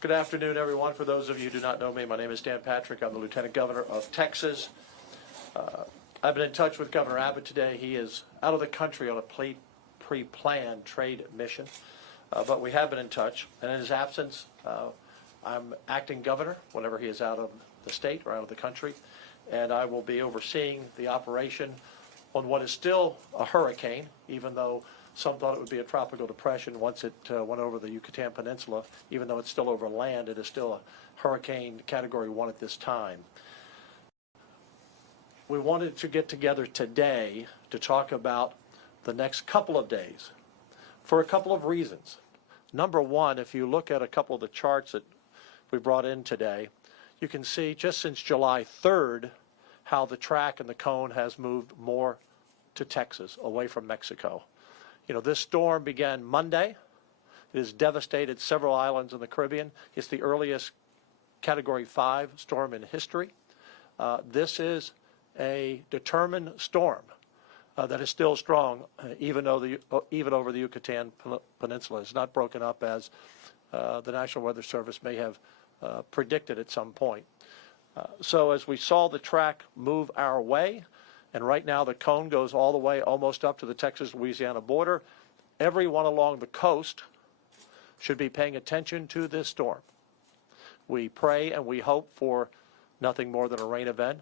Good afternoon, everyone. For those of you who do not know me, my name is Dan Patrick. I'm the Lieutenant Governor of Texas. I've been in touch with Governor Abbott today. He is out of the country on a pre-planned trade mission, but we have been in touch. And in his absence, I'm acting governor whenever he is out of the state or out of the country, and I will be overseeing the operation on what is still a hurricane, even though some thought it would be a tropical depression once it went over the Yucatan Peninsula. Even though it's still over land, it is still a hurricane Category 1 at this time. We wanted to get together today to talk about the next couple of days for a couple of reasons. Number one, if you look at a couple of the charts that we brought in today, you can see just since July 3rd how the track and the cone has moved more to Texas, away from Mexico. You know, this storm began Monday. It has devastated several islands in the Caribbean. It's the earliest Category 5 storm in history. This is a determined storm that is still strong, even over the Yucatan Peninsula. It's not broken up as the National Weather Service may have predicted at some point. So as we saw the track move our way, and right now the cone goes all the way almost up to the Texas-Louisiana border, everyone along the coast should be paying attention to this storm. We pray and we hope for nothing more than a rain event.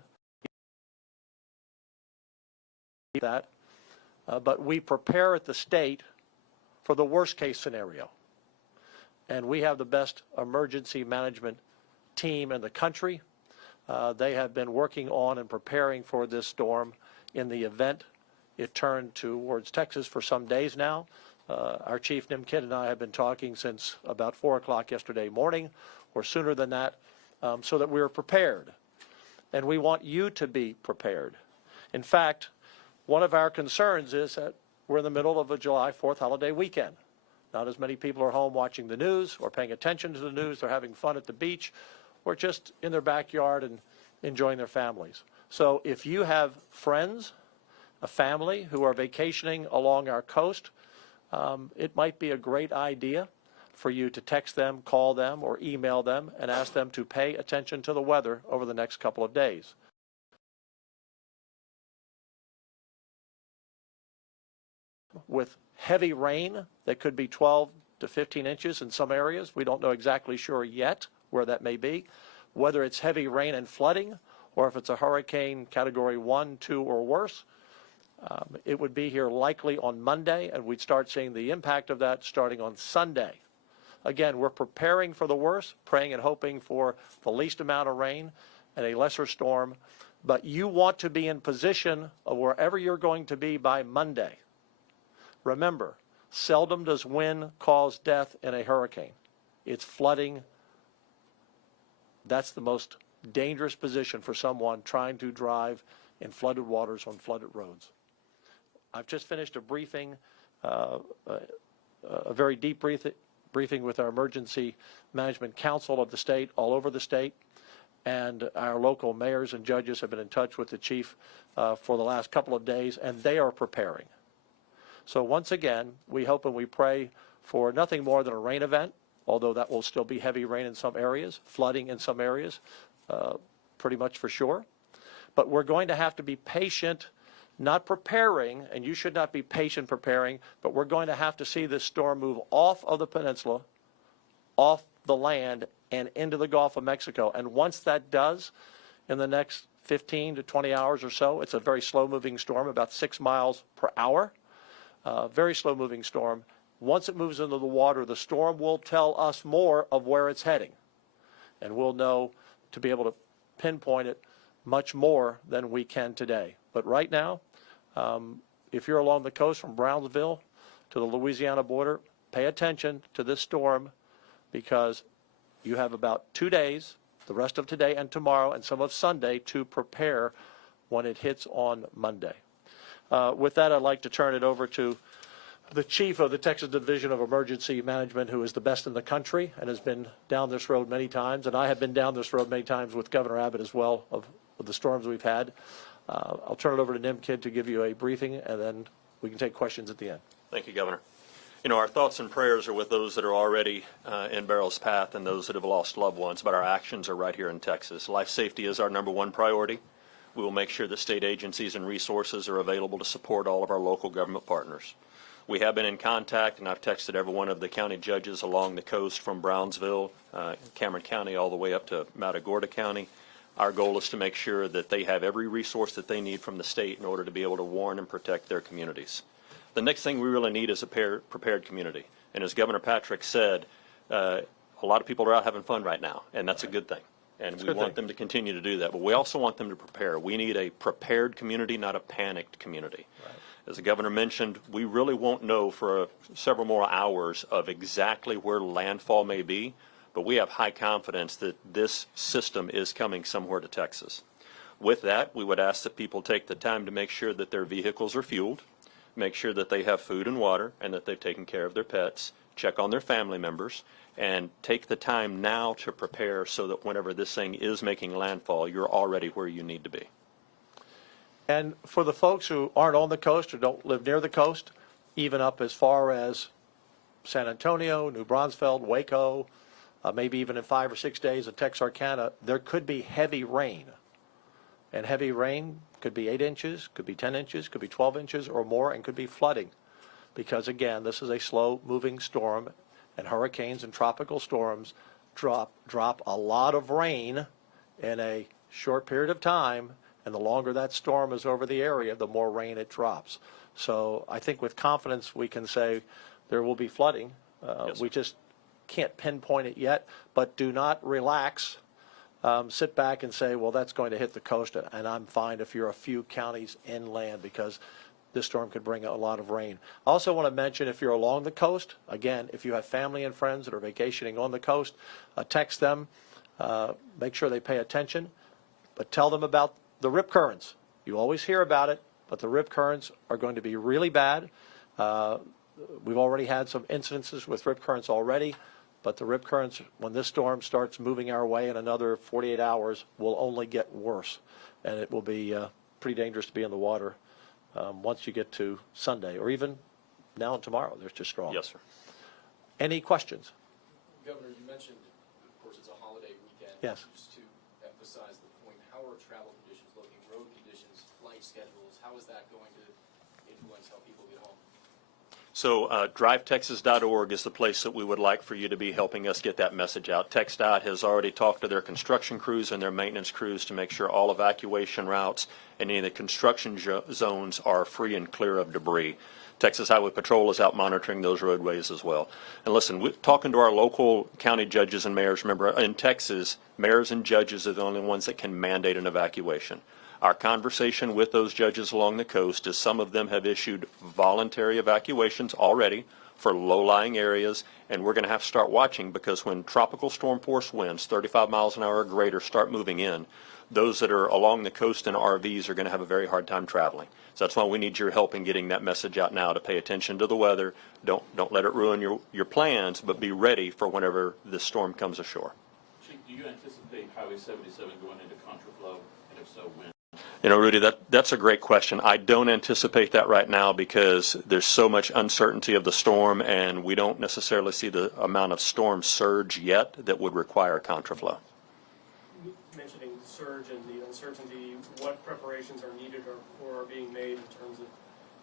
But we prepare at the state for the worst case scenario. And we have the best emergency management team in the country. They have been working on and preparing for this storm in the event it turned towards Texas for some days now. Our Chief Nim Kidd and I have been talking since about 4 o'clock yesterday morning, or sooner than that, so that we're prepared. And we want you to be prepared. In fact, one of our concerns is that we're in the middle of a July 4th holiday weekend. Not as many people are home watching the news or paying attention to the news. They're having fun at the beach or just in their backyard and enjoying their families. So if you have friends, a family who are vacationing along our coast, it might be a great idea for you to text them, call them, or email them and ask them to pay attention to the weather over the next couple of days. With heavy rain that could be 12 to 15 inches in some areas. We don't know exactly sure yet where that may be, whether it's heavy rain and flooding or if it's a hurricane Category 1, 2, or worse. It would be here likely on Monday, and we'd start seeing the impact of that starting on Sunday. Again, we're preparing for the worst, praying and hoping for the least amount of rain and a lesser storm, but you want to be in position of wherever you're going to be by Monday. Remember, seldom does wind cause death in a hurricane. It's flooding. That's the most dangerous position for someone trying to drive in flooded waters on flooded roads. I've just finished a briefing, a very deep briefing with our Emergency Management Council of the state, all over the state, and our local mayors and judges have been in touch with the chief for the last couple of days, and they are preparing. So once again, we hope and we pray for nothing more than a rain event, although that will still be heavy rain in some areas, flooding in some areas, pretty much for sure. But we're going to have to be patient, not preparing, and you should not be patient preparing, but we're going to have to see this storm move off of the peninsula, off the land, and into the Gulf of Mexico. And once that does, in the next 15 to 20 hours or so, it's a very slow-moving storm, about 6 miles per hour. Very slow-moving storm. Once it moves into the water, the storm will tell us more of where it's heading. And we'll know to be able to pinpoint it much more than we can today. But right now, if you're along the coast from Brownsville to the Louisiana border, pay attention to this storm because you have about 2 days, the rest of today and tomorrow and some of Sunday, to prepare when it hits on Monday. With that, I'd like to turn it over to the chief of the Texas Division of Emergency Management, who is the best in the country and has been down this road many times. And I have been down this road many times with Governor Abbott as well of the storms we've had. I'll turn it over to Nim Kidd to give you a briefing, and then we can take questions at the end. Thank you, Governor. You know, our thoughts and prayers are with those that are already in Beryl's path and those that have lost loved ones, but our actions are right here in Texas. Life safety is our #1 priority. We will make sure that state agencies and resources are available to support all of our local government partners. We have been in contact, and I've texted every one of the county judges along the coast from Brownsville, Cameron County, all the way up to Matagorda County. Our goal is to make sure that they have every resource that they need from the state in order to be able to warn and protect their communities. The next thing we really need is a prepared community. And as Governor Patrick said, a lot of people are out having fun right now, and that's a good thing. And we want them to continue to do that. But we also want them to prepare. We need a prepared community, not a panicked community. Right. As the governor mentioned, we really won't know for several more hours of exactly where landfall may be, but we have high confidence that this system is coming somewhere to Texas. With that, we would ask that people take the time to make sure that their vehicles are fueled, make sure that they have food and water, and that they've taken care of their pets, check on their family members, and take the time now to prepare so that whenever this thing is making landfall, you're already where you need to be. And for the folks who aren't on the coast or don't live near the coast, even up as far as San Antonio, New Braunfels, Waco, maybe even in 5 or 6 days of Texarkana, there could be heavy rain. And heavy rain could be 8 inches, could be 10 inches, could be 12 inches or more, and could be flooding. Because again, this is a slow-moving storm, and hurricanes and tropical storms drop a lot of rain in a short period of time, and the longer that storm is over the area, the more rain it drops. So I think with confidence we can say there will be flooding. Yes, we just can't pinpoint it yet, but do not relax. Sit back and say, well, that's going to hit the coast, and I'm fine if you're a few counties inland, because this storm could bring a lot of rain. I also want to mention, if you're along the coast, again, if you have family and friends that are vacationing on the coast, text them, make sure they pay attention, but tell them about the rip currents. You always hear about it, but the rip currents are going to be really bad. We've already had some incidences with rip currents already, but the rip currents, when this storm starts moving our way in another 48 hours, will only get worse. And it will be pretty dangerous to be in the water once you get to Sunday, or even now and tomorrow. They're just strong. Yes, sir. Any questions? Governor, you mentioned, of course, it's a holiday weekend. Yes. Just to emphasize the point, how are travel conditions looking, road conditions, flight schedules? How is that going to influence how people get home? So drivetexas.org is the place that we would like for you to be helping us get that message out. TxDOT has already talked to their construction crews and their maintenance crews to make sure all evacuation routes and any of the construction zones are free and clear of debris. Texas Highway Patrol is out monitoring those roadways as well. And listen, talking to our local county judges and mayors, remember in Texas, mayors and judges are the only ones that can mandate an evacuation. Our conversation with those judges along the coast is some of them have issued voluntary evacuations already for low-lying areas, and we're going to have to start watching, because when tropical storm force winds, 35 miles an hour or greater, start moving in, those that are along the coast in RVs are going to have a very hard time traveling. So that's why we need your help in getting that message out now, to pay attention to the weather. Don't let it ruin your plans, but be ready for whenever the storm comes ashore. Chief, do you anticipate Highway 77 going into contraflow, and if so, when? You know, Rudy, that's a great question. I don't anticipate that right now, because there's so much uncertainty of the storm, and we don't necessarily see the amount of storm surge yet that would require contraflow. Mentioning surge and the uncertainty, what preparations are needed or are being made in terms of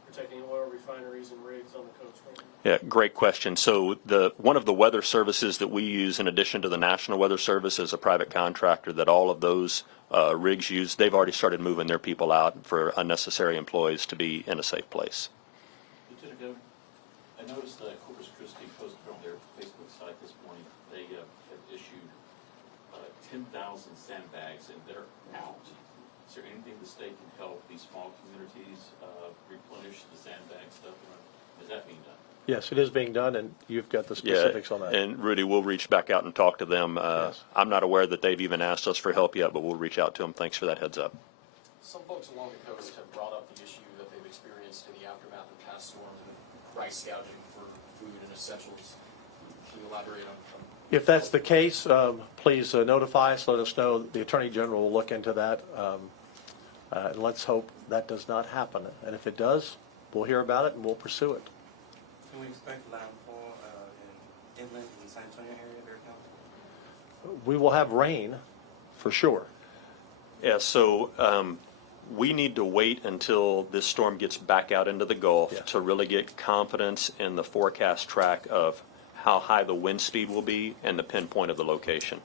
protecting oil refineries and rigs on the coast right now? Yeah, great question. So one of the weather services that we use, in addition to the National Weather Service, is a private contractor that all of those rigs use. They've already started moving their people out for unnecessary employees to be in a safe place. Lieutenant Governor, I noticed that Corpus Christi posted on their Facebook site this morning, they have issued 10,000 sandbags, and they're out. Is there anything the state can help these small communities replenish the sandbag stuff? Is that being done? Yes, it is being done, and you've got the specifics on that. And Rudy, we'll reach back out and talk to them. Yes. I'm not aware that they've even asked us for help yet, but we'll reach out to them. Thanks for that heads up. Some folks along the coast have brought up the issue that they've experienced in the aftermath of past storms and price gouging for food and essentials. Can you elaborate on If that's the case, please notify us, let us know. The Attorney General will look into that, and let's hope that does not happen. And if it does, we'll hear about it and we'll pursue it. Can we expect landfall in inland and San Antonio area, Beryl County? We will have rain, for sure. Yeah, so we need to wait until this storm gets back out into the Gulf Yeah. to really get confidence in the forecast track of how high the wind speed will be and the pinpoint of the location.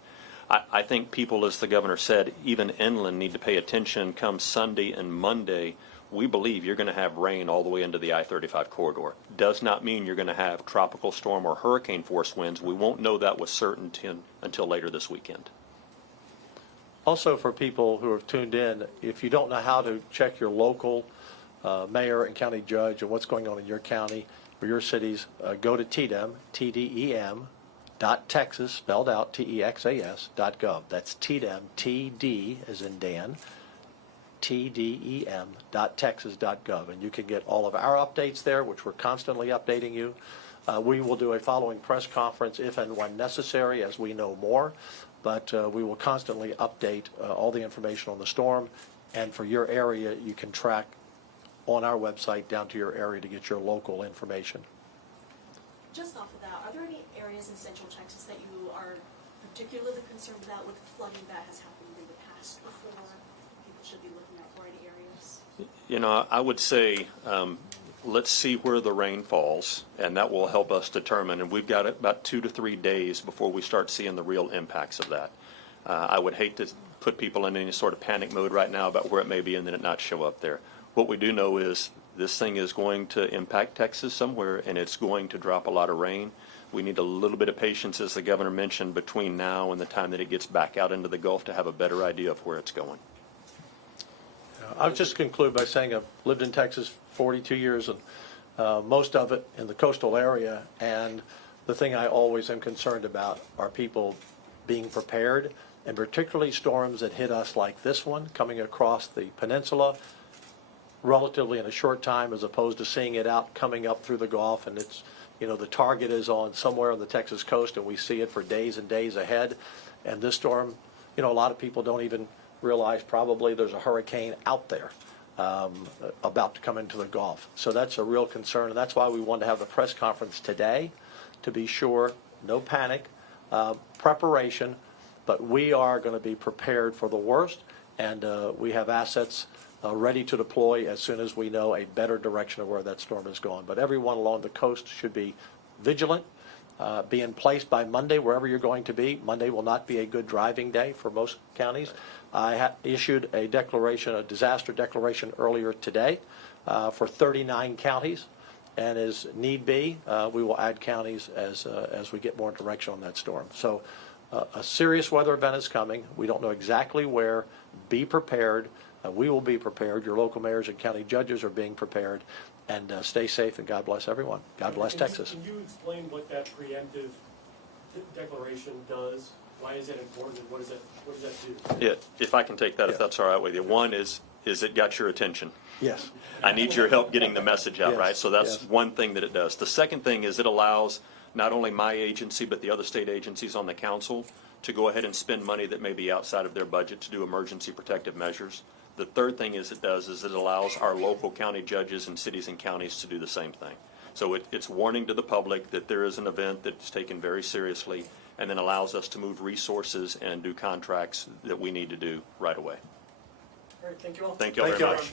I think people, as the governor said, even inland need to pay attention come Sunday and Monday. We believe you're going to have rain all the way into the I-35 corridor. Does not mean you're going to have tropical storm or hurricane force winds. We won't know that with certainty until later this weekend. Also, for people who have tuned in, if you don't know how to check your local mayor and county judge and what's going on in your county or your cities, go to TDEM, TDEM, .texas, spelled out, TEXAS.gov. That's TDEM, TD as in Dan, TDEM.texas.gov. And you can get all of our updates there, which we're constantly updating you. We will do a following press conference if and when necessary as we know more. But we will constantly update all the information on the storm. And for your area, you can track on our website down to your area to get your local information. Just off of that, are there any areas in Central Texas that you are particularly concerned about with flooding that has happened in the past before? People should be looking out for any areas? You know, I would say let's see where the rain falls, and that will help us determine. And we've got about 2 to 3 days before we start seeing the real impacts of that. I would hate to put people in any sort of panic mode right now about where it may be and then it not show up there. What we do know is this thing is going to impact Texas somewhere, and it's going to drop a lot of rain. We need a little bit of patience, as the governor mentioned, between now and the time that it gets back out into the Gulf to have a better idea of where it's going. I'll just conclude by saying I've lived in Texas 42 years, and most of it in the coastal area. And the thing I always am concerned about are people being prepared, and particularly storms that hit us like this one, coming across the peninsula relatively in a short time, as opposed to seeing it out coming up through the Gulf. And it's, you know, the target is on somewhere on the Texas coast, and we see it for days and days ahead. And this storm, you know, a lot of people don't even realize probably there's a hurricane out there about to come into the Gulf. So that's a real concern, and that's why we wanted to have the press conference today, to be sure, no panic, preparation, but we are going to be prepared for the worst, and we have assets ready to deploy as soon as we know a better direction of where that storm is going. But everyone along the coast should be vigilant, be in place by Monday, wherever you're going to be. Monday will not be a good driving day for most counties. I issued a declaration, a disaster declaration earlier today for 39 counties, and as need be, we will add counties as we get more direction on that storm. So a serious weather event is coming. We don't know exactly where. Be prepared. We will be prepared. Your local mayors and county judges are being prepared. And stay safe, and God bless everyone. God bless Texas. Can you explain what that preemptive declaration does? Why is it important, and what does that do? Yeah, if I can take that, Yeah. if that's all right with you. One is it got your attention. Yes. I need your help getting the message out, Yes, right? So that's yes. one thing that it does. The second thing is it allows not only my agency, but the other state agencies on the council to go ahead and spend money that may be outside of their budget to do emergency protective measures. The third thing is it allows our local county judges in cities and counties to do the same thing. So it's warning to the public that there is an event that's taken very seriously, and then allows us to move resources and do contracts that we need to do right away. All right, thank you all. Thank you all Thank very you. much.